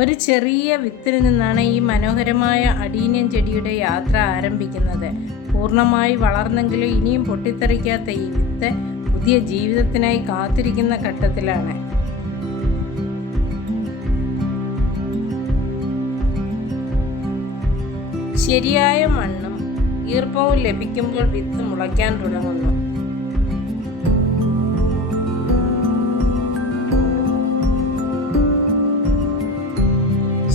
ഒരു ചെറിയ വിത്തിൽ നിന്നാണ് ഈ മനോഹരമായ അഡീനിയം ചെടിയുടെ യാത്ര ആരംഭിക്കുന്നത്. പൂർണ്ണമായി വളർന്നെങ്കിലും ഇനിയും പൊട്ടിത്തെറിക്കാത്ത ഈ വിത്ത് പുതിയ ജീവിതത്തിനായി കാത്തിരിക്കുന്ന ഘട്ടത്തിലാണ്. ശരിയായ മണ്ണും ഈർപ്പവും ലഭിക്കുമ്പോൾ വിത്ത് മുളയ്ക്കാൻ തുടങ്ങുന്നു.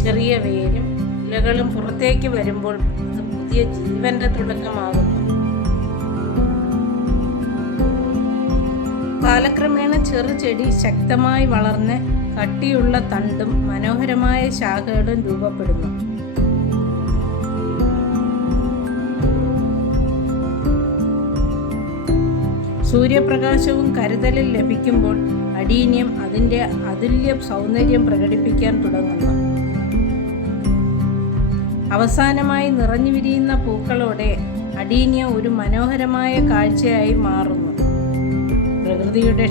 ചെറിയ വേരും ഇലകളും പുറത്തേക്ക് വരുമ്പോൾ അത് പുതിയ ജീവന്റെ തുടക്കമാകുന്നു. കാലക്രമേണ ചെറുചെടി ശക്തമായി വളർന്ന് കട്ടിയുള്ള തണ്ടും മനോഹരമായ ശാഖകളും രൂപപ്പെടുന്നു. സൂര്യപ്രകാശവും കരുതലും ലഭിക്കുമ്പോൾ അഡീനിയം അതിൻ്റെ അതുല്യ സൗന്ദര്യം പ്രകടിപ്പിക്കാൻ തുടങ്ങുന്നു. അവസാനമായി നിറഞ്ഞു വിരിയുന്ന പൂക്കളോടെ അഡീനിയം ഒരു മനോഹരമായ കാഴ്ചയായി മാറുന്നു. പ്രകൃതിയുടെ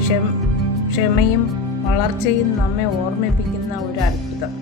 ക്ഷമയും വളർച്ചയും നമ്മെ ഓർമ്മിപ്പിക്കുന്ന ഒരു അത്ഭുതം.